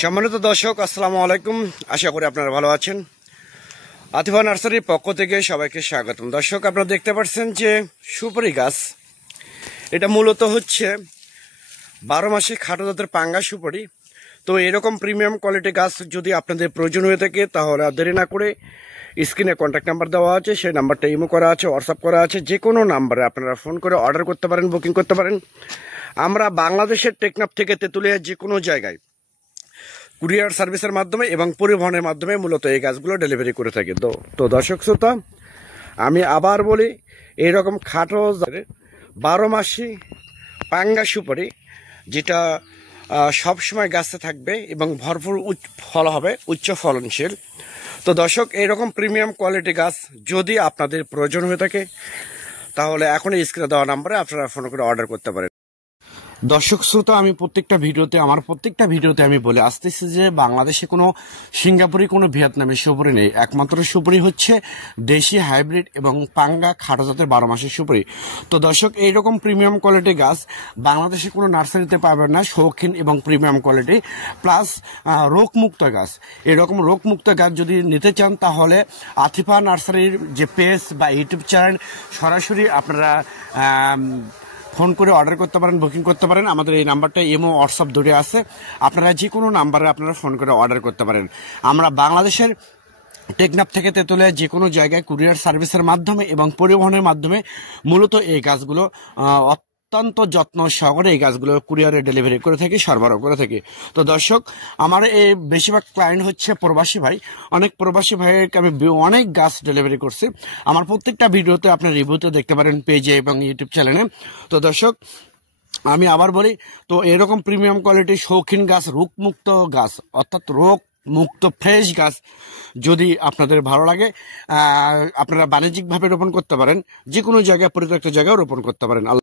সম্মানিত দর্শক, আসসালামু আলাইকুম। আশা করি আপনারা ভালো আছেন। আতিফা নার্সারির পক্ষ থেকে সবাইকে স্বাগতম। দর্শক, আপনারা দেখতে পাচ্ছেন যে সুপারি গাছ, এটা মূলত হচ্ছে 12 মাসে খাটো জাতের পাঙ্গা সুপারি। তো এরকম প্রিমিয়াম কোয়ালিটি গাছ যদি আপনাদের প্রয়োজন হয়ে থাকে তাহলে আর দেরি না করে স্ক্রিনে কন্ট্যাক্ট নাম্বার দেওয়া আছে, সেই নাম্বারটা ইমো করা আছে, হোয়াটসঅ্যাপ করা আছে। যে কোনো নাম্বারে আপনারা ফোন করে অর্ডার করতে পারেন, বুকিং করতে পারেন। আমরা বাংলাদেশের টেকনাফ থেকে তেঁতুলিয়ার যে কোনো জায়গায় কুরিয়ার সার্ভিসের মাধ্যমে এবং পরিবহনের মাধ্যমে মূলত এই গাছগুলো ডেলিভারি করে থাকি। তো দর্শক শ্রোতা, আমি আবার বলি, এইরকম খাটো 12 মাসি পাঙ্গা সুপারি, যেটা সবসময় গাছে থাকবে এবং ভরপুর ফল হবে, উচ্চ ফলনশীল। তো দর্শক, এইরকম প্রিমিয়াম কোয়ালিটি গাছ যদি আপনাদের প্রয়োজন হয়ে থাকে তাহলে এখনই স্ক্রিনে দেওয়া নাম্বারে আপনারা ফোন করে অর্ডার করতে পারেন। দর্শক শ্রোতা, আমার প্রত্যেকটা ভিডিওতে আমি বলে আসতেছি যে বাংলাদেশে কোনো সিঙ্গাপুরি, কোনো ভিয়েতনামি সুপারি নেই। একমাত্র সুপারি হচ্ছে দেশি হাইব্রিড এবং পাঙ্গা খাটো জাতের 12 মাসের সুপারি। তো দর্শক, এইরকম প্রিমিয়াম কোয়ালিটি গাছ বাংলাদেশে কোনো নার্সারিতে পাবেন না। শৌখিন এবং প্রিমিয়াম কোয়ালিটি প্লাস রোগমুক্ত গাছ। এরকম রোগমুক্ত গাছ যদি নিতে চান তাহলে আতিফা নার্সারির যে পেজ বা ইউটিউব চ্যানেল সরাসরি আপনারা ফোন করে অর্ডার করতে পারেন, বুকিং করতে পারেন। আমাদের এই নাম্বারটা ইমো, হোয়াটসঅ্যাপ দুটোই আছে। আপনারা যে কোনো নাম্বারে আপনারা ফোন করে অর্ডার করতে পারেন। আমরা বাংলাদেশের টেকনাফ থেকে তেঁতুলিয়া যে কোনো জায়গায় কুরিয়ার সার্ভিসের মাধ্যমে এবং পরিবহনের মাধ্যমে মূলত এই গাছগুলো অত্যন্ত যত্ন সহকারে এই গাছগুলো কুরিয়ারে ডেলিভারি করে থাকি, সরবরাহ করে থাকি। তো দর্শক, আমার এই বেশিরভাগ ক্লায়েন্ট হচ্ছে প্রবাসী ভাই। অনেক প্রবাসী ভাইয়েরকে আমি অনেক গাছ ডেলিভারি করছি। আমার প্রত্যেকটা ভিডিওতে আপনার রিভিউতে দেখতে পারেন পেজে এবং ইউটিউব চ্যানেলে। তো দর্শক, আমি আবার বলি, তো এরকম প্রিমিয়াম কোয়ালিটি শৌখিন গাছ, রোগমুক্ত গাছ, অর্থাৎ রোগ মুক্ত ফ্রেশ গাছ যদি আপনাদের ভালো লাগে, আপনারা বাণিজ্যিকভাবে রোপণ করতে পারেন। যে কোনো জায়গায়, পরিত্যক্ত জায়গায় রোপণ করতে পারেন।